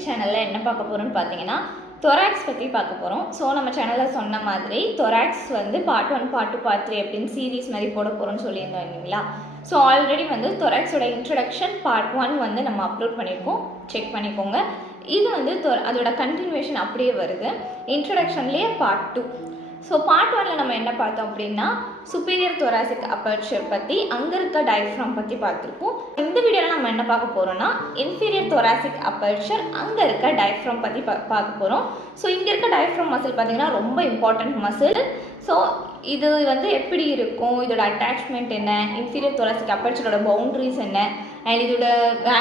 YouTube சேனலில் என்ன பார்க்க போகிறோம்னு பார்த்தீங்கன்னா தொராக்ஸ் பற்றி பார்க்க போகிறோம். ஸோ நம்ம சேனலில் சொன்ன மாதிரி தொராக்ஸ் வந்து பார்ட் 1 பார்ட் 2 பார்ட் 3 அப்படின்னு சீரீஸ் மாதிரி போட போகிறோம்னு சொல்லியிருந்தோம் இல்லைங்களா. ஸோ ஆல்ரெடி வந்து தொராக்ஸோட இன்ட்ரடக்ஷன் பார்ட் 1 வந்து நம்ம அப்லோட் பண்ணியிருக்கோம், செக் பண்ணிக்கோங்க. இது வந்து அதோட கண்டினியூவேஷன் அப்படியே வருது, இன்ட்ரடக்ஷன்லேயே பார்ட் 2. ஸோ பார்ட் 1ல் நம்ம என்ன பார்த்தோம் அப்படின்னா சுப்பீரியர் தொராசிக் அப்பர்ச்சர் பற்றி, அங்கே இருக்க டயஃப்ராம் பற்றி பார்த்துருக்கோம். இந்த வீடியோவில் நம்ம என்ன பார்க்க போகிறோம்னா இன்ஃபீரியர் தொராசிக் அப்பர்ச்சர், அங்கே இருக்க டயஃப்ராம் பற்றி பார்க்க போகிறோம். ஸோ இங்கே இருக்க டயஃப்ராம் மசில் பார்த்திங்கன்னா ரொம்ப இம்பார்ட்டண்ட் மசில். ஸோ இது வந்து எப்படி இருக்கும், இதோட அட்டாச்மெண்ட் என்ன, இன்ஃபீரியர் தொராசிக் அப்பர்ச்சரோட பவுண்ட்ரிஸ் என்ன, அண்ட் இதோட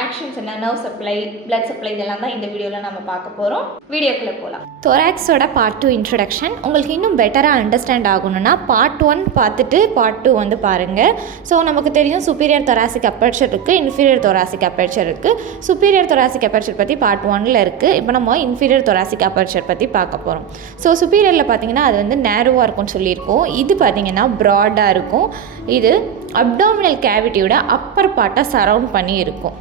ஆக்ஷன்ஸ் என்ன, நர்வ் சப்ளை, பிளட் சப்ளை, இதெல்லாம் தான் இந்த வீடியோவில் நம்ம பார்க்க போகிறோம். வீடியோக்குள்ளே போகலாம். தொராக்ஸோட பார்ட் 2 இன்ட்ரடக்ஷன் உங்களுக்கு இன்னும் பெட்டராக அண்டர்ஸ்டாண்ட் ஆகணும்னா பார்ட் 1 பார்த்துட்டு பார்ட் 2 வந்து பாருங்கள். ஸோ நமக்கு தெரியும் சுப்பீரியர் தொராசிக் அப்பர்ச்சர் இருக்குது, இன்ஃபீரியர் தொராசிக் அப்பர்ச்சர் இருக்குது. சுப்பீரியர் தொராசிக் அப்பர்ச்சர் பற்றி பார்ட் 1ல் இருக்குது. இப்போ நம்ம இன்ஃபீரியர் தொராசிக் அப்பர்ச்சர் பற்றி பார்க்க போகிறோம். ஸோ சுப்பீரியரில் பார்த்தீங்கன்னா அது வந்து நேரோவாக இருக்கும்னு சொல்லியிருக்கோம். இது பார்த்திங்கன்னா ப்ராடாக இருக்கும். இது அப்டாமினல் கேவிட்டியோட அப்பர் பார்ட்டை சரவுண்ட் பண்ணி இருக்கும்.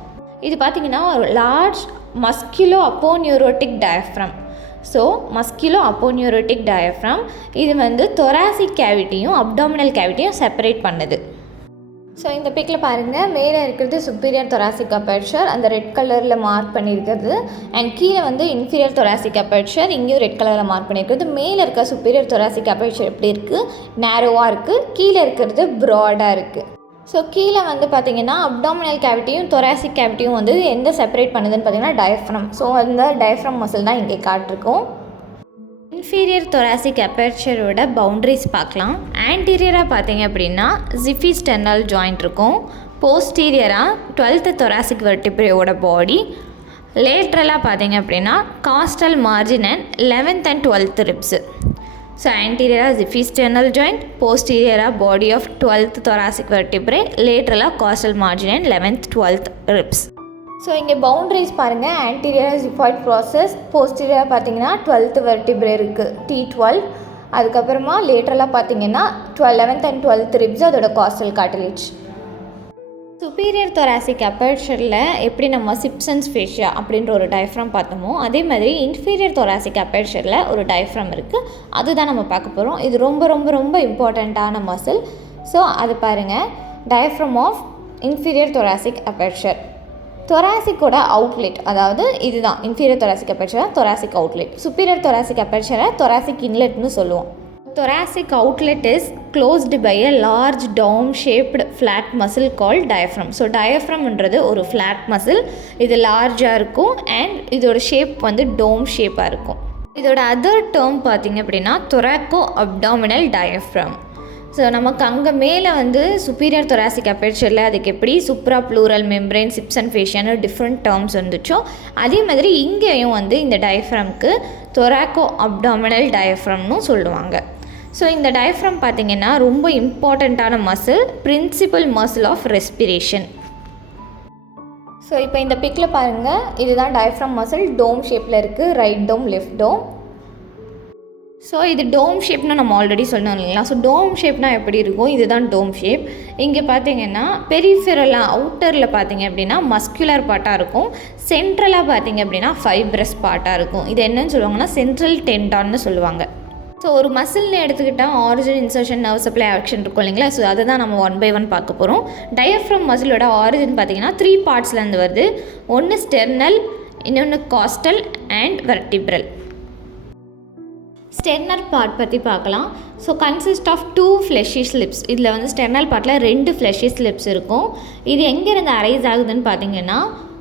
இது பார்த்திங்கன்னா ஒரு large musculo aponeurotic diaphragm. So musculo aponeurotic diaphragm இது வந்து தொராசிக் கேவிட்டியும் அப்டாமினல் கேவிட்டியும் செப்பரேட் பண்ணுது. ஸோ இந்த பிக்கில் பாருங்கள், மேலே இருக்கிறது சுப்பீரியர் தொராசிக் அப்பர்ச்சர், அந்த ரெட் கலரில் மார்க் பண்ணியிருக்கிறது. அண்ட் கீழே வந்து இன்ஃபீரியர் தொராசிக் அப்பர்ச்சர், இங்கேயும் ரெட் கலரில் மார்க் பண்ணியிருக்கிறது. மேலே இருக்க சுப்பீரியர் தொராசிக் அப்பர்ச்சர் எப்படி இருக்குது, நேரோவாக இருக்குது. கீழே இருக்கிறது ப்ராடாக இருக்குது. ஸோ கீழே வந்து பார்த்திங்கன்னா அப்டாமினல் கேவிட்டியும் தொராசிக் கேவிட்டியும் வந்து எந்த செப்பரேட் பண்ணுதுன்னு பார்த்திங்கன்னா டயஃப்ராம். ஸோ அந்த டயஃப்ராம் மசில் தான் இங்கே காட்டிருக்கோம். இன்ஃபீரியர் தொராசிக் அப்பர்ச்சரோட பவுண்ட்ரிஸ் பார்க்கலாம். ஆன்டீரியராக பார்த்தீங்க அப்படின்னா ஜிஃபிஸ்டெர்னல் ஜாயிண்ட் இருக்கும். போஸ்டீரியராக 12th தொராசிக் வெர்டிப்ரேயோட பாடி. லேட்ரலாக பார்த்தீங்க அப்படின்னா costal margin and 11th and 12th ribs. So ஆன்டீரியராக ஜிஃபிஸ்டெர்னல் ஜாயிண்ட், போஸ்டீரியராக body of 12th thoracic vertebrae, லேட்ரலாக costal margin and 11th 12th ribs. So இங்கே பவுண்ட்ரிஸ் பாருங்கள். ஆன்டீரியராக ஜிஃபாய்ட் ப்ராசஸ், போஸ்டீரியராக பார்த்தீங்கன்னா 12th வெர்டிப்ரே இருக்குது, T12. அதுக்கப்புறமா லேட்ரலாக பார்த்தீங்கன்னா 11th and 12th ரிப்ஸ், அதோட காஸ்டல் கார்டிலேஜ். சுப்பீரியர் தொராசிக் அப்பர்ச்சரில் எப்படி நம்ம சிப்சன்ஸ் ஃபேஷியா அப்படின்ற ஒரு டயஃப்ராம் பார்த்தோமோ, அதே மாதிரி இன்ஃபீரியர் தொராசிக் அப்பர்ச்சரில் ஒரு டயஃப்ராம் இருக்குது. அதுதான் நம்ம பார்க்க போகிறோம். இது ரொம்ப ரொம்ப ரொம்ப இம்பார்ட்டண்ட்டான மசில். ஸோ அது பாருங்கள், diaphragm of inferior thoracic aperture. தொராசிக்கோட அவுட்லெட், அதாவது இதுதான் inferior thoracic aperture, thoracic outlet. Superior thoracic அப்பர்ச்சரை தொராசிக் இன்லெட்னு சொல்லுவோம். Thoracic outlet is closed by a large dome shaped flat muscle called diaphragm. So டயஃப்ரம்ன்றது ஒரு ஃப்ளாட் மசில். இது லார்ஜாக இருக்கும் அண்ட் இதோட ஷேப் வந்து டோம் ஷேப்பாக இருக்கும். இதோட அதர் டேர்ம் பார்த்திங்க அப்படின்னா தொராக்கோ அப்டாமினல் டயஃப்ரம். ஸோ நமக்கு அங்கே மேலே வந்து சுப்பீரியர் தொராசிக் அப்பர்ச்சரில் அதுக்கு எப்படி Subhra plural membrane, சிப்சன் ஃபேஷியான்னு different terms வந்துச்சோ, அதே மாதிரி இங்கேயும் வந்து இந்த டயஃப்ரம்க்கு தொராக்கோ அப்டாமினல் டயஃப்ரம்னு சொல்லுவாங்க. ஸோ இந்த டயஃப்ராம் பார்த்திங்கன்னா ரொம்ப இம்பார்ட்டண்ட்டான muscle, principal muscle of respiration. So இப்போ இந்த பிக்கில் பாருங்கள், இதுதான் டயஃப்ராம் மசில். டோம் ஷேப்பில் இருக்குது, ரைட் டோம், லெஃப்ட் டோம். ஸோ இது டோம் ஷேப்னா நம்ம ஆல்ரெடி சொன்னோம் இல்லைங்களா. ஸோ டோம் ஷேப்னா எப்படி இருக்கும், இதுதான் டோம் ஷேப். இங்கே பார்த்தீங்கன்னா பெரிஃபெரலாக அவுட்டரில் பார்த்தீங்க அப்படின்னா மஸ்குலர் பார்ட்டாக இருக்கும், சென்ட்ரலாக பார்த்தீங்க அப்படின்னா ஃபைப்ரஸ் பார்ட்டாக இருக்கும். இது என்னன்னு சொல்லுவாங்கன்னா சென்ட்ரல் டெண்டான்னு சொல்லுவாங்க. ஸோ ஒரு மசில்னு எடுத்துக்கிட்டால் origin, insertion, nerve supply, action இருக்கும் இல்லைங்களா. ஸோ அதை தான் நம்ம 1 by 1 பார்க்க போகிறோம். டயஃப்ரம் மசிலோட ஆரிஜின் பார்த்திங்கன்னா 3 பார்ட்ஸ்லேருந்து வருது. ஒன்று ஸ்டெர்னல், இன்னொன்று costal and vertebral. Sternal part பற்றி பார்க்கலாம். So consist of 2 fleshy slips. இதில் வந்து ஸ்டெர்னல் பார்ட்டில் 2 fleshy slips இருக்கும். இது எங்கேருந்து அரைஸ் ஆகுதுன்னு பார்த்தீங்கன்னா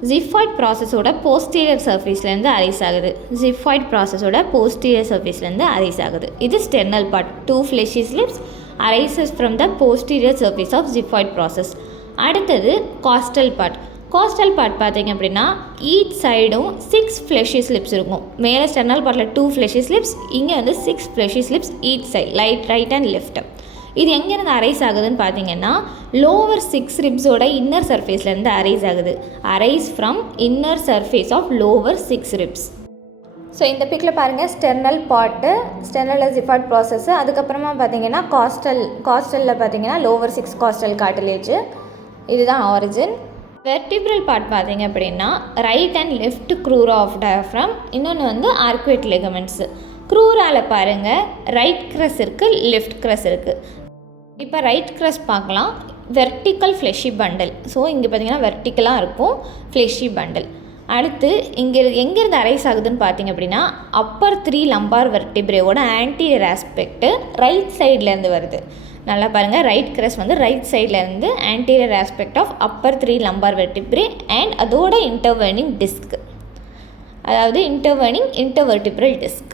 ஜிஃபாய்ட் ப்ராசஸோட போஸ்டீரியர் சர்ஃபேஸ்லேருந்து அரைஸ் ஆகுது. ஜிஃபாய்ட் ப்ராசஸோட போஸ்டீரியர் சர்ஃபேஸ்லேருந்து அரைஸ் ஆகுது. இது sternal part. 2 fleshy slips arises from the posterior surface of xiphoid process. அடுத்தது காஸ்டல் பார்ட். காஸ்டல் பார்ட் பார்த்திங்க அப்படின்னா ஈச் சைடும் 6 fleshy slips இருக்கும். மேலே ஸ்டெர்னல் பார்ட்டில் 2 fleshy slips, இங்கே வந்து 6 fleshy slips each side, right and left. இது எங்கேருந்து அரைஸ் ஆகுதுன்னு பார்த்தீங்கன்னா லோவர் 6 ரிப்ஸோட இன்னர் சர்ஃபேஸ்லேருந்து அரைஸ் ஆகுது. Arise from inner surface of lower 6 ribs. So இந்த பிக்கில் பாருங்கள், sternal part, sternal xiphoid process. அதுக்கப்புறமா பார்த்தீங்கன்னா காஸ்டலில் பார்த்தீங்கன்னா லோவர் 6 காஸ்டல் கார்டிலேஜ். இதுதான் ஆரிஜின். வெர்டிப்ரல் பார்ட் பார்த்தீங்க அப்படின்னா right and left crura of diaphragm, இன்னொன்று வந்து ஆர்குவேட் லிகமெண்ட்ஸு. க்ரூராவில் பாருங்கள் ரைட் க்ரஸ் இருக்குது, லெஃப்ட் க்ரஸ் இருக்குது. இப்போ ரைட் க்ரஸ் பார்க்கலாம். Vertical fleshy bundle. ஸோ இங்கே பார்த்தீங்கன்னா வெர்டிக்கலாக இருக்கும் ஃப்ளெஷி பண்டல். அடுத்து எங்கேருந்து அரைஸ் ஆகுதுன்னு பார்த்தீங்க அப்படின்னா அப்பர் 3 லம்பார் வெர்டிப்ரேவோட ஆன்டீரியர் ஆஸ்பெக்ட்டு ரைட் சைட்லேருந்து வருது. நல்லா பாருங்கள், ரைட் க்ரஸ் வந்து ரைட் சைட்லேருந்து anterior aspect of upper 3 lumbar vertebrae and அதோட இன்டர்வர்னிங் டிஸ்க், அதாவது இன்டர்வெர்டிப்ரல் டிஸ்க்.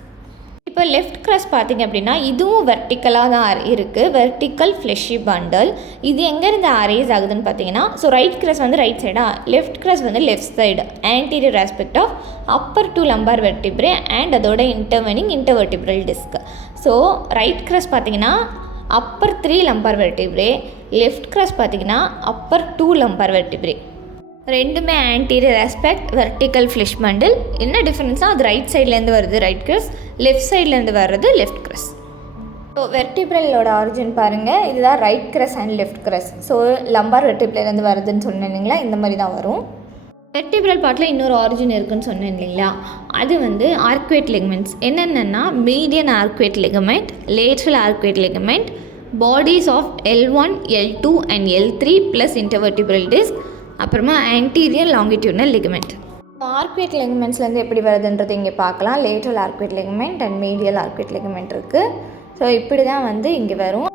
இப்போ லெஃப்ட் க்ரஸ் பார்த்திங்க அப்படின்னா இதுவும் வெர்டிக்கலாக தான் இருக்குது, வெர்டிக்கல் ஃப்ளெஷி பண்டல். இது எங்கேருந்து அரைஸ் ஆகுதுன்னு பார்த்தீங்கன்னா, ஸோ ரைட் க்ரஸ் வந்து ரைட் சைடா, லெஃப்ட் க்ரஸ் வந்து left side anterior aspect of upper 2 lumbar vertebrae and அதோட intervertebral disc. So right crus பார்த்திங்கன்னா upper 3 lumbar vertebrae, left crus பார்த்திங்கன்னா அப்பர் 2 லம்பார் வெர்டிப்ரே. ரெண்டுமே anterior aspect vertical flesh bundle. என்ன டிஃப்ரென்ஸ்னால் அது ரைட் சைட்லேருந்து வருது ரைட் க்ரஸ், லெஃப்ட் சைட்லேருந்து வர்றது லெஃப்ட் க்ரஸ். ஸோ வெர்டிப்ரலோட ஆரிஜின் பாருங்கள், இதுதான் right crus and left crus. So lumbar வெர்டிப்ரேலேருந்து வருதுன்னு சொன்னேன் இல்லைங்களா, இந்த மாதிரி தான் வரும். வெர்டிப்ரல் பார்ட்டில் இன்னொரு ஆரிஜின் இருக்குதுன்னு சொன்னேன் இல்லைங்களா, அது வந்து ஆர்குவேட் லிகமெண்ட்ஸ். என்னென்னா median arcuate ligament, lateral arcuate ligament, bodies of L1, L2 and L3 plus intervertebral disc, அப்புறமா ஆன்டீரியர் லாங்கிடியூடனல் லிகமெண்ட். ஆர்குவேட் லிகமெண்ட்ஸ்லேருந்து எப்படி வருதுன்றது இங்கே பார்க்கலாம். Lateral arcuate ligament and medial arcuate ligament இருக்குது. ஸோ இப்படி தான் வந்து இங்கே வரும்.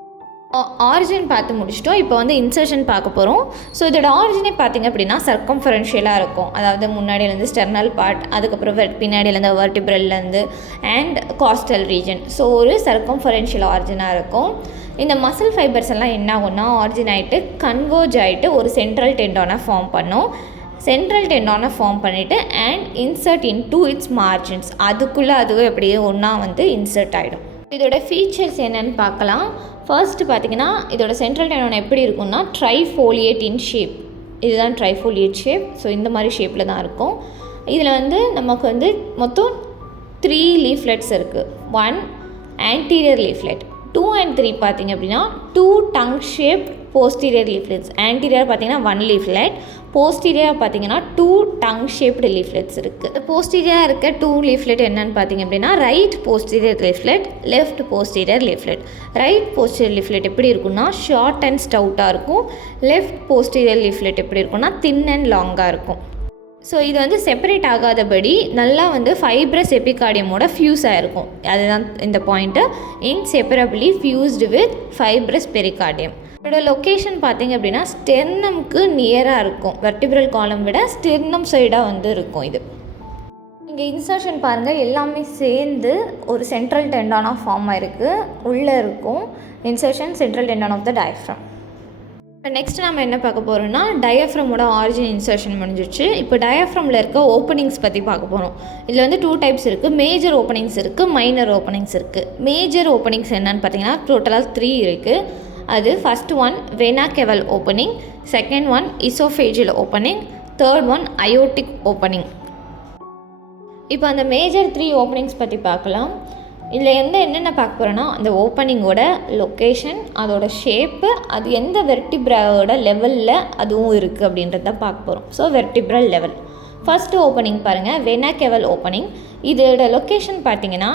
ஆரிஜின் பார்த்து முடிச்சிட்டோம். இப்போ வந்து இன்சர்ஷன் பார்க்க போகிறோம். ஸோ இதோட ஆரிஜினே பார்த்திங்க அப்படின்னா சர்க்கம்ஃபரன்ஷியலாக இருக்கும், அதாவது முன்னாடியிலேருந்து ஸ்டெர்னல் பார்ட், அதுக்கப்புறம் பின்னாடியிலேருந்து வெர்டிப்ரல்லேருந்து அண்ட் காஸ்டல் ரீஜன். ஸோ ஒரு சர்க்கம்ஃபரன்ஷியல் ஆரிஜினாக இருக்கும். இந்த மசில் ஃபைபர்ஸ் எல்லாம் என்ன ஆகும்னா ஆரிஜின் ஆகிட்டு கன்வர்ஜ் ஆகிட்டு ஒரு சென்ட்ரல் டெண்டானை ஃபார்ம் பண்ணும். சென்ட்ரல் டெண்டானை ஃபார்ம் பண்ணிவிட்டு and insert into its margins, அதுக்குள்ளே அதுவே அப்படியே ஒன்றா வந்து இன்சர்ட் ஆகிடும். இதோட ஃபீச்சர்ஸ் என்னென்னு பார்க்கலாம். ஃபர்ஸ்ட் பார்த்திங்கன்னா இதோட சென்ட்ரல் டெண்டான் எப்படி இருக்கும்னா ட்ரைஃபோலியேட் இன் ஷேப். இதுதான் ட்ரைஃபோலியேட் ஷேப். ஸோ இந்த மாதிரி ஷேப்பில் தான் இருக்கும். இதில் வந்து நமக்கு வந்து மொத்தம் 3 லீஃப்லெட்ஸ் இருக்குது. 1 ஆன்டீரியர் லீஃப்லெட், 2 and 3 பார்த்திங்க அப்படின்னா 2 tongue shape posterior leaflets. Anterior பார்த்திங்கன்னா 1 லீஃப்லெட், போஸ்டீரியர் பார்த்திங்கன்னா 2 டங் ஷேப்டு லீஃப்லெட்ஸ் இருக்குது. போஸ்டீரியராக இருக்க 2 லீஃப்லெட் என்னென்னு பார்த்திங்க அப்படின்னா right posterior leaflet, left posterior leaflet. Right posterior leaflet எப்படி இருக்குன்னா ஷார்ட் அண்ட் ஸ்டவுட்டாக இருக்கும். லெஃப்ட் போஸ்டீரியர் லீஃப்லெட் எப்படி இருக்குன்னா தின் அண்ட் லாங்காக இருக்கும். ஸோ இது வந்து செப்பரேட் ஆகாதபடி நல்லா வந்து ஃபைப்ரஸ் எபிகார்டியமோட ஃபியூஸ் ஆகிருக்கும். அதுதான் இந்த point, inseparably fused with fibrous pericardium. இதோட லொக்கேஷன் பார்த்திங்க அப்படின்னா ஸ்டெர்னம்க்கு நியராக இருக்கும். வெர்டிப்ரல் காலம் விட ஸ்டெர்னம் சைடாக வந்து இருக்கும். இது இங்கே இன்சர்ஷன் பாருங்கள், எல்லாமே சேர்ந்து ஒரு சென்ட்ரல் டெண்டானாக ஃபார்ம் ஆகிருக்கு. உள்ளே இருக்கும் insertion central tendon of the diaphragm. Next நம்ம என்ன பார்க்க போகிறோம்னா டயஃப்ரமோட ஆரிஜின் இன்சர்ஷன் முடிஞ்சிச்சு. இப்போ டயஃப்ரமில் இருக்க ஓப்பனிங்ஸ் பற்றி பார்க்க போகிறோம். இதில் வந்து 2 டைப்ஸ் இருக்குது. மேஜர் ஓப்பனிங்ஸ் இருக்குது, மைனர் ஓப்பனிங்ஸ் இருக்குது. மேஜர் ஓப்பனிங்ஸ் என்னென்னு பார்த்தீங்கன்னா டோட்டலாக 3 இருக்குது. அது first one vena caval opening, second one oesophageal opening, third one aortic opening. இப்போ அந்த மேஜர் 3 ஓப்பனிங்ஸ் பற்றி பார்க்கலாம். இதில் என்னென்ன பார்க்க போகிறோன்னா அந்த ஓப்பனிங்கோட லொக்கேஷன், அதோட ஷேப்பு, அது எந்த வெர்டிப்ராவோட லெவலில் அதுவும் இருக்குது அப்படின்றத பார்க்க போகிறோம். So vertebral level. First opening பாருங்கள், வெனா கெவல் ஓப்பனிங். இதோட லொக்கேஷன் பார்த்திங்கன்னா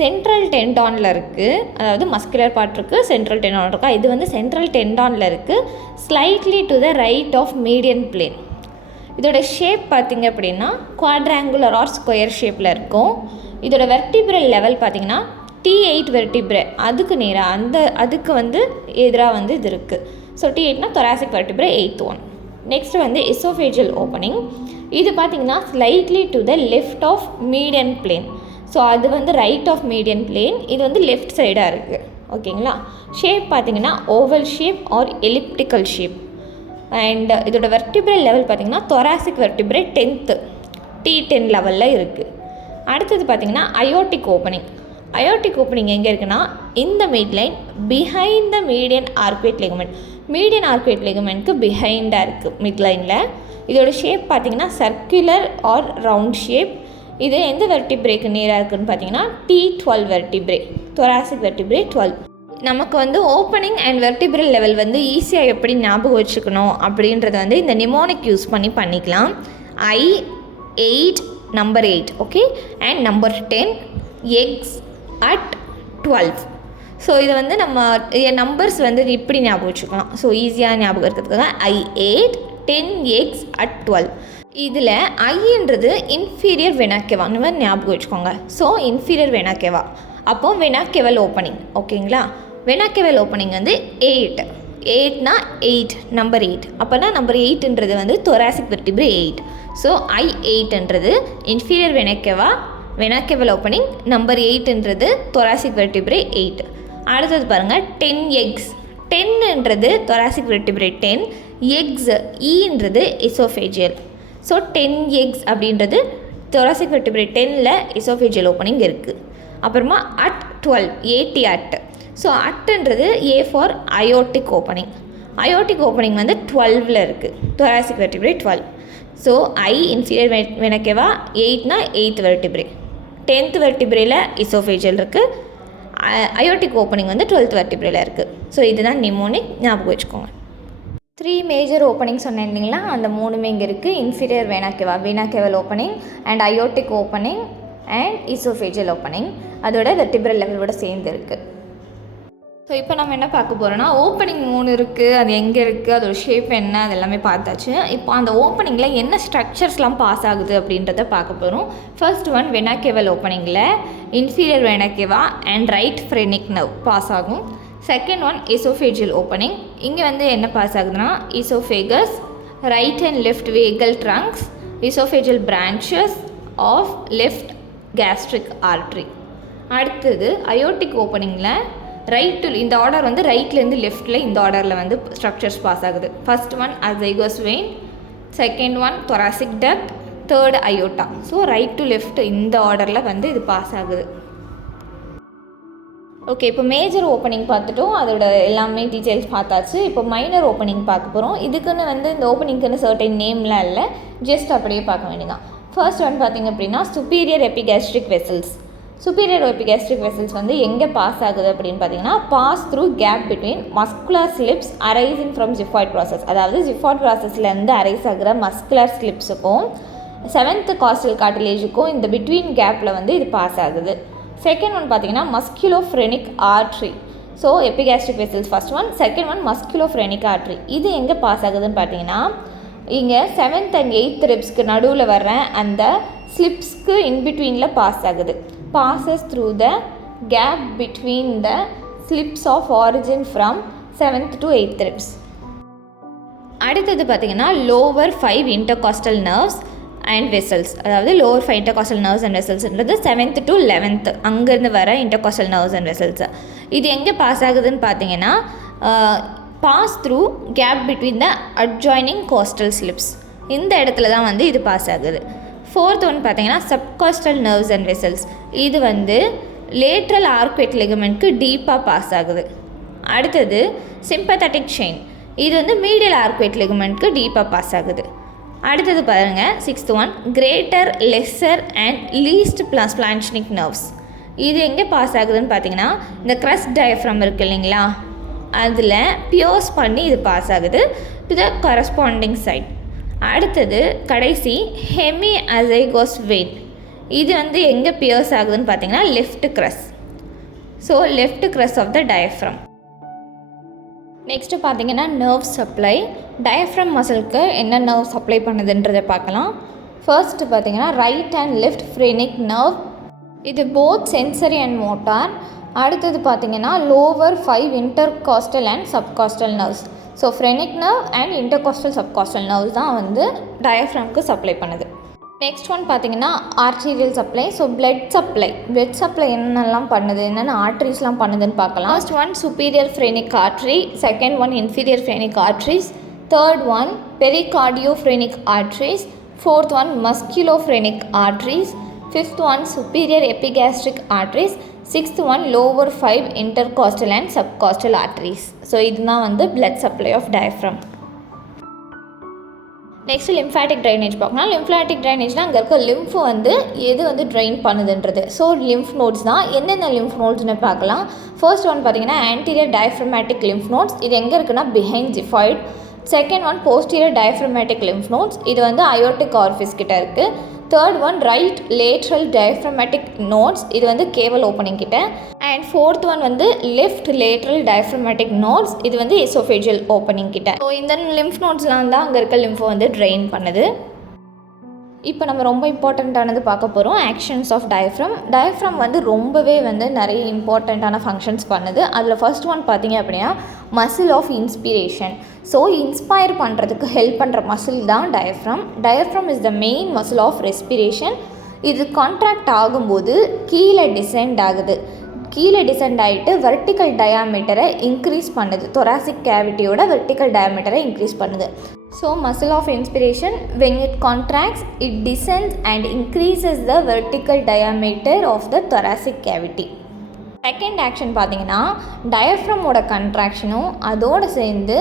சென்ட்ரல் டெண்டானில் இருக்குது, அதாவது மஸ்குலர் பார்ட் இருக்குது, சென்ட்ரல் டெண்டான் இருக்கா. இது வந்து சென்ட்ரல் டெண்டானில் இருக்குது, slightly to the right of median plane. இதோட ஷேப் பார்த்திங்க அப்படின்னா குவாட்ராங்குலர் ஆர் ஸ்கொயர் ஷேப்பில் இருக்கும். இதோட வெர்டிப்ரல் லெவல் பார்த்திங்கன்னா T8 வெர்டிப்ரே, அதுக்கு நேராக அதுக்கு வந்து எதிராக வந்து இது இருக்குது. ஸோ T8னா thoracic vertebrae 8th one. Next வந்து எசோஃபேஜியல் ஓப்பனிங். இது பார்த்திங்கன்னா slightly to the left of median plane. So அது வந்து ரைட் ஆஃப் மீடியன் பிளேன், இது வந்து லெஃப்ட் சைடாக இருக்குது. ஓகேங்களா. ஷேப் பார்த்திங்கன்னா oval shape or elliptical shape. And இதோட வெர்டிப்ரல் லெவல் பார்த்திங்கன்னா thoracic vertebrae 10th T10 லெவலில் இருக்குது. அடுத்தது பார்த்திங்கன்னா அயோட்டிக் ஓப்பனிங். அயோட்டிக் ஓப்பனிங் எங்கே இருக்குன்னா இந்த mid line behind the median arcuate ligament. Median arcuate லிகமெண்ட்க்கு பிஹைண்டாக இருக்குது மிட் லைனில். இதோட ஷேப் பார்த்திங்கன்னா சர்க்குலர் ஆர் ரவுண்ட் ஷேப். இது எந்த வெர்டிப்ரேக்கு நேராக இருக்குதுன்னு பார்த்தீங்கன்னா T12 வெர்டிப்ரே, thoracic vertebrae 12. நமக்கு வந்து ஓப்பனிங் அண்ட் வெர்டிபிரல் லெவல் வந்து ஈஸியாக எப்படி ஞாபகம் வச்சுக்கணும் அப்படின்றத வந்து இந்த நிமோனிக் யூஸ் பண்ணிக்கலாம். I 8 number 8 okay and number 10 eggs at 12. So இதை வந்து நம்ம நம்பர்ஸ் வந்து இப்படி ஞாபகம் வச்சுக்கலாம். ஸோ ஈஸியாக ஞாபகம் இருக்கிறதுக்காக I 8 10 eggs at 12. இதில் ஐன்றது இன்ஃபீரியர் வெனாக்கேவா இந்த மாதிரி ஞாபகம் வச்சுக்கோங்க. ஸோ இன்ஃபீரியர் வெனாக்கேவா அப்போது வெனாக்கேவல் ஓப்பனிங் ஓகேங்களா. வெனாக்கேவல் ஓப்பனிங் வந்து 8னா 8 நம்பர் 8 அப்போனா நம்பர் 8ன்றது வந்து thoracic vertebrae 8. ஸோ I 8ன்றது இன்ஃபீரியர் வெனாக்கேவல் ஓப்பனிங் நம்பர் 8ன்றது thoracic vertebrae 8. அடுத்தது பாருங்கள் 10 eggs 10ன்றது thoracic vertebrae 10 eggs ஈன்றது esophageal. ஸோ 10 eggs அப்படின்றது thoracic vertebrae 10ல் esophageal ஓப்பனிங் இருக்குது. அப்புறமா at 12 80 at. ஸோ அட்டுன்றது A for aortic opening. Aortic opening வந்து 12ல் இருக்குது thoracic vertebrae 12. So I inferior vena cava 8னா 8th vertebrae 10th vertebraeல esophageal இருக்குது. அயோட்டிக் ஓப்பனிங் வந்து 12th vertebraeல இருக்குது. ஸோ இதுதான் நிமோனிக் ஞாபகம் வச்சுக்கோங்க. 3 மேஜர் ஓப்பனிங் சொன்னேன் இல்லைங்களா அந்த 3மே இங்கே இருக்குது. Inferior vena caval opening and aortic opening and esophageal opening அதோட வெர்டிபிரல் லெவலோட சேர்ந்து இருக்குது. ஸோ இப்போ நம்ம என்ன பார்க்க போகிறோன்னா ஓப்பனிங் 3 இருக்குது, அது எங்கே இருக்குது, அதோட ஷேப் என்ன, அது எல்லாமே பார்த்தாச்சு. இப்போ அந்த ஓப்பனிங்கில் என்ன ஸ்ட்ரக்சர்ஸ்லாம் பாஸ் ஆகுது அப்படின்றத பார்க்க போகிறோம். ஃபர்ஸ்ட் ஒன் வெனாக்கேவல் ஓப்பனிங்கில் inferior vena cava and right phrenic nerve pass ஆகும். Second one esophageal opening. இங்கே வந்து என்ன பாஸ் ஆகுதுன்னா esophagus, right and left vagal trunks, esophageal branches of left gastric artery. அடுத்தது அயோட்டிக் ஓப்பனிங்கில் ரைட்டு இந்த ஆர்டர் வந்து ரைட்லேருந்து லெஃப்டில் இந்த ஆர்டரில் வந்து ஸ்ட்ரக்சர்ஸ் பாஸ் ஆகுது. First one azygos vein, second one thoracic duct, third aorta. So right to left இந்த ஆர்டரில் வந்து இது பாஸ் ஆகுது. ஓகே இப்போ மேஜர் ஓப்பனிங் பார்த்துட்டோம், அதோட எல்லாமே டீட்டெயில்ஸ் பார்த்தாச்சு. இப்போ மைனர் ஓப்பனிங் பார்க்க போகிறோம். இதுக்குன்னு வந்து இந்த ஓப்பனிங்க்குன்னு சர்டைன் நேம்லாம் இல்லை, ஜஸ்ட் அப்படியே பார்க்க வேண்டியதான். ஃபர்ஸ்ட் ஒன் பார்த்திங்க அப்படின்னா superior epigastric vessels. superior epigastric vessels வந்து எங்கே பாஸ் ஆகுது அப்படின்னு பார்த்தீங்கன்னா pass through gap between muscular slips arising from xiphoid process. அதாவது ஜிஃபாய்ட் ப்ராசஸ்லேருந்து அரைஸ் ஆகிற மஸ்குலர் ஸ்லிப்ஸுக்கும் 7th காஸ்டல் கார்டிலேஜுக்கும் இந்த பிட்வீன் கேப்பில் வந்து இது பாஸ் ஆகுது. செகண்ட் ஒன் பார்த்தீங்கன்னா musculophrenic artery. So epigastric vessels first one, second one musculophrenic artery. இது எங்கே பாஸ் ஆகுதுன்னு பார்த்தீங்கன்னா இங்கே 7th and 8th ribsக்கு நடுவில் வர்ற அந்த ஸ்லிப்ஸ்க்கு இன்பிட்வீனில் பாஸ் ஆகுது. passes through the gap between the slips of origin from 7th to 8th ribs. அடுத்தது பார்த்திங்கன்னா lower 5 intercostal nerves and vessels. அதாவது lower 5 intercostal nerves and vesselsன்றது 7th to 11th அங்கேருந்து வர intercostal nerves and vessels. இது எங்கே pass ஆகுதுன்னு பார்த்தீங்கன்னா pass through gap between the adjoining costal slips. இந்த இடத்துல தான் வந்து இது பாஸ் ஆகுது. ஃபோர்த் ஒன் பார்த்தீங்கன்னா சப்காஸ்டல் நர்வ்ஸ் அண்ட் வெசல்ஸ். இது வந்து லேட்ரல் ஆர்குவேட் லிகமெண்ட்க்கு டீப்பாக பாஸ் ஆகுது. அடுத்தது சிம்பத்தட்டிக் செயின். இது வந்து மீடியல் ஆர்குவேட் லிகமெண்ட்க்கு டீப்பாக பாஸ் ஆகுது. அடுத்தது பாருங்கள் sixth one greater lesser and least splanchnic nerves. இது எங்கே பாஸ் ஆகுதுன்னு பார்த்தீங்கன்னா இந்த க்ரஸ்ட் டயஃப்ரம் இருக்குது இல்லைங்களா அதில் பியோஸ் பண்ணி இது பாஸ் ஆகுது டு த கரஸ்பாண்டிங் சைட். அடுத்தது கடைசி ஹெமி அசைகோஸ் வெயின். இது வந்து எங்கே பியர்ஸ் ஆகுதுன்னு பார்த்தீங்கன்னா left crus. So left crus of the diaphragm. Next பார்த்தீங்கன்னா நர்வ் சப்ளை. டயஃப்ரம் மசிலுக்கு என்ன நர்வ் சப்ளை பண்ணுதுன்றதை பார்க்கலாம். ஃபர்ஸ்ட்டு பார்த்தீங்கன்னா right and left phrenic nerve. இது போத் சென்சரி அண்ட் மோட்டார். அடுத்தது பார்த்தீங்கன்னா lower 5 intercostal and subcostal nerves. So phrenic nerve and intercostal subcostal nerves தான் வந்து டயஃப்ரம்க்கு சப்ளை பண்ணுது. நெக்ஸ்ட் ஒன் பார்த்தீங்கன்னா arterial supply. So blood supply என்னென்னலாம் பண்ணுது, என்னென்ன ஆர்ட்ரிஸ்லாம் பண்ணுதுன்னு பார்க்கலாம். First one superior phrenic artery, second one inferior phrenic arteries, third one pericardiophrenic arteries, fourth one musculophrenic arteries, fifth one superior epigastric arteries, sixth one lower 5 intercostal and subcostal arteries. So இதுதான் வந்து blood supply of diaphragm. Next lymphatic drainage பார்க்கலாம். Lymphatic ட்ரைனேஜ்னால் அங்கே இருக்க lymph வந்து எது வந்து drain பண்ணுதுன்றது. So lymph notes தான். என்னென்ன லிம்ஃப் நோட்ஸ்னு பார்க்கலாம். ஃபர்ஸ்ட் ஒன் பார்த்தீங்கன்னா ஆன்டீரியர் டயஃப்ரமேட்டிக் லிம்ஃப் நோட்ஸ். இது எங்கே இருக்குன்னா behind ஜிஃபாய்ட். Second one posterior diaphragmatic lymph nodes. இது வந்து அயோர்டிக் ஆரிஃபிஸ் கிட்ட இருக்குது. Third one right lateral diaphragmatic nodes. இது வந்து கேவல் ஓப்பனிங் கிட்ட. அண்ட் ஃபோர்த் ஒன் வந்து லெஃப்ட் லேட்ரல் டயஃப்ரமேட்டிக் நோட்ஸ். இது வந்து எசோஃபேஜியல் ஓப்பனிங் கிட்ட. ஸோ இந்த லிம்ஃப் நோட்ஸ்லாம் தான் அங்கே இருக்க லிம்ஃபை வந்து ட்ரெயின் பண்ணுது. இப்போ நம்ம ரொம்ப இம்பார்ட்டண்ட்டானது பார்க்க போகிறோம், ஆக்ஷன்ஸ் ஆஃப் டயஃப்ரம். டயஃப்ரம் வந்து ரொம்பவே வந்து நிறைய இம்பார்ட்டண்ட்டான ஃபங்க்ஷன்ஸ் பண்ணுது. அதில் ஃபர்ஸ்ட் ஒன் பார்த்திங்க அப்படின்னா muscle of inspiration. So inspire பண்ணுறதுக்கு ஹெல்ப் பண்ணுற மசில் தான் diaphragm. Diaphragm is the main muscle of respiration. இது கான்ட்ராக்ட் ஆகும்போது கீழே டிசெண்ட் ஆகுது. கீழே டிசெண்ட் ஆகிட்டு வெர்டிக்கல் டயாமீட்டரை இன்க்ரீஸ் பண்ணுது. தொராசிக் கேவிட்டியோட வெர்டிக்கல் டயாமீட்டரை இன்க்ரீஸ் பண்ணுது. So muscle of inspiration when it contracts it descends and increases the vertical diameter of the thoracic cavity. Second action பார்த்தீங்கன்னா டயஃப்ரமோட கன்ட்ராக்ஷனும் அதோடு சேர்ந்து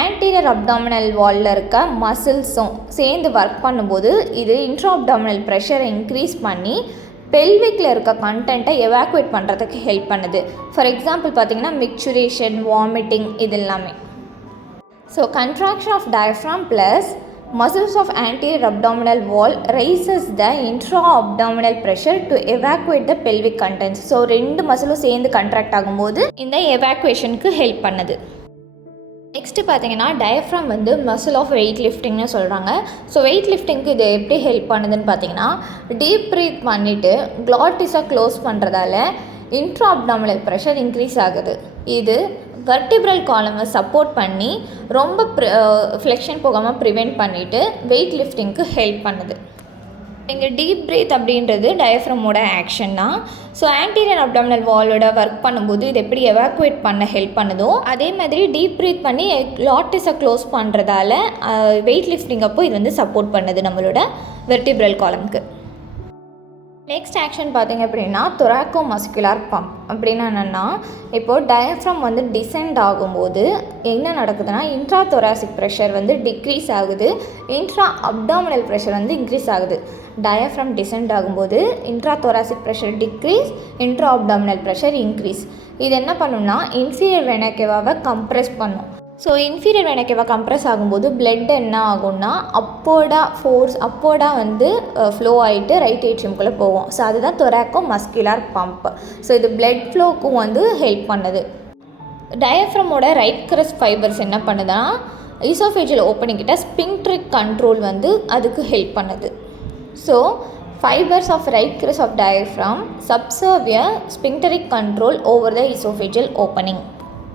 ஆன்டீரியர் அப்டாமினல் வாலில் இருக்க மசில்ஸும் சேர்ந்து ஒர்க் பண்ணும்போது இது இன்ட்ரா அப்டாமினல் ப்ரெஷரை இன்க்ரீஸ் பண்ணி பெல்விக்கில் இருக்க கண்டென்ட்டை எவாக்குவேட் பண்ணுறதுக்கு ஹெல்ப் பண்ணுது. ஃபார் எக்ஸாம்பிள் பார்த்தீங்கன்னா மிக்சுரேஷன், வாமிட்டிங், இது எல்லாமே. So contraction of diaphragm plus muscles of anterior abdominal wall raises the intra-abdominal pressure to evacuate the pelvic contents. So ரெண்டு மசிலும் சேர்ந்து கண்ட்ராக்ட் ஆகும்போது இந்த எவாக்குவேஷனுக்கு ஹெல்ப் பண்ணுது. நெக்ஸ்ட்டு பார்த்தீங்கன்னா டயஃப்ரம் வந்து மசில் ஆஃப் வெயிட் லிஃப்டிங்னு சொல்கிறாங்க. ஸோ வெயிட் லிஃப்டிங்க்கு இது எப்படி ஹெல்ப் பண்ணுதுன்னு பார்த்தீங்கன்னா டீப் ப்ரீத் பண்ணிவிட்டு க்ளாட்டிஸை க்ளோஸ் பண்ணுறதால இன்ட்ரா அப்டாமினல் ப்ரெஷர் இன்க்ரீஸ் ஆகுது. இது வெர்டிப்ரல் காலமை சப்போர்ட் பண்ணி ரொம்ப ஃப்ளெக்ஷன் போகாமல் ப்ரிவெண்ட் பண்ணிவிட்டு வெயிட் லிஃப்டிங்க்கு ஹெல்ப் பண்ணுது. இங்கே டீப் பிரீத் அப்படின்றது டயஃப்ரமோட ஆக்ஷன் தான். ஸோ ஆன்டீரியர் அப்டாமினல் வாலோட ஒர்க் பண்ணும்போது இது எப்படி எவாக்குவேட் பண்ண ஹெல்ப் பண்ணுதோ அதே மாதிரி டீப் பிரீத் பண்ணி லாட்டிஸை க்ளோஸ் பண்ணுறதால வெயிட் லிஃப்டிங் அப்போ இது வந்து சப்போர்ட் பண்ணுது நம்மளோட வெர்டிப்ரல் காலம்க்கு. நெக்ஸ்ட் ஆக்ஷன் பார்த்திங்க அப்படின்னா தொராக்கோ மஸ்குலார் பம்ப். அப்படின்னா என்னென்னா இப்போது டயஃப்ரம் வந்து டிசெண்ட் ஆகும்போது என்ன நடக்குதுன்னா இன்ட்ரா தொராசிக் ப்ரெஷர் வந்து டிக்ரீஸ் ஆகுது, இன்ட்ரா அப்டாமினல் ப்ரெஷர் வந்து இன்க்ரீஸ் ஆகுது. டயஃப்ரம் டிசெண்ட் ஆகும்போது intra thoracic pressure decrease, intra abdominal pressure increase. இது என்ன பண்ணுன்னா இன்ஃபீரியர் வெனக்கேவாவை கம்ப்ரெஸ் பண்ணும். ஸோ இன்ஃபீரியர் வெனக்கேவா கம்ப்ரெஸ் ஆகும்போது பிளட் என்ன ஆகும்னா அப்போர்டாக வந்து ஃப்ளோ ஆகிட்டு ரைட் ஏட்ரியம்குள்ளே போகும். ஸோ அதுதான் தொராக்கோ மஸ்குலார் பம்ப். ஸோ இது பிளட் ஃப்ளோக்கும் வந்து ஹெல்ப் பண்ணுது. டயஃப்ரமோட ரைட் கிரஸ்ட் ஃபைபர்ஸ் என்ன பண்ணுதுன்னா ஈசோஃபேஜியல் ஓப்பனிங்கிட்ட ஸ்பிங்க்ட்ரிக் கண்ட்ரோல் வந்து அதுக்கு ஹெல்ப் பண்ணுது. So fibres of right crus of diaphragm subserve a sphincteric control over the esophageal opening.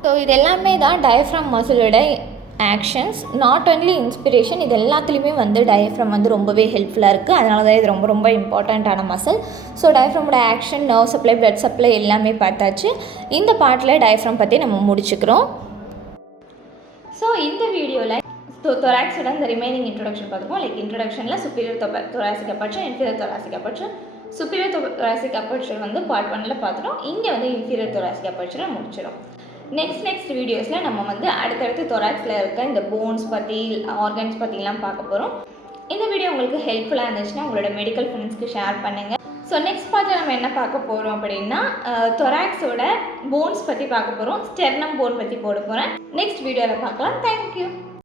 So இது எல்லாமே தான் டயஃப்ரம் மசிலோட ஆக்ஷன்ஸ். நாட் ஒன்லி இன்ஸ்பிரேஷன், இது எல்லாத்துலேயுமே வந்து டயஃப்ரம் வந்து ரொம்பவே ஹெல்ப்ஃபுல்லாக இருக்குது. அதனால தான் இது ரொம்ப ரொம்ப இம்பார்ட்டண்ட்டான மசில். ஸோ டயஃப்ரமோட action, nerve supply, blood supply எல்லாமே பார்த்தாச்சு. இந்த பார்ட்டில் டயஃப்ரம் பற்றி நம்ம முடிச்சுக்கிறோம். ஸோ இந்த வீடியோவில் தொராக்ஸோட இந்த ரிமைனிங் இன்ட்ரொடக்ஷன் பார்த்துப்போம். லைக் இன்ட்ரொடக்ஷனில் superior thoracic aperture, inferior thoracic aperture. Superior thoracic aperture வந்து பார்ட் 1ல் பார்த்துட்டோம். இங்கே வந்து இன்ஃபீரியர் தொராசிக் அப்பர்ச்சரை முடிச்சிடும். நெக்ஸ்ட் வீடியோஸில் நம்ம வந்து அடுத்தடுத்து தொராக்ஸில் இருக்க இந்த போன்ஸ் பற்றி, ஆர்கன்ஸ் பற்றிலாம் பார்க்க போகிறோம். இந்த வீடியோ உங்களுக்கு ஹெல்ப்ஃபுல்லாக இருந்துச்சுன்னா உங்களோட மெடிக்கல் ஃப்ரெண்ட்ஸ்க்கு ஷேர் பண்ணுங்கள். ஸோ நெக்ஸ்ட் பார்ட்டில் நம்ம என்ன பார்க்க போகிறோம் அப்படின்னா தொராக்ஸோட போன்ஸ் பற்றி பார்க்க போகிறோம். ஸ்டெர்னம் போன் பற்றி போட போகிறேன். நெக்ஸ்ட் வீடியோவில் பார்க்கலாம். தேங்க்யூ.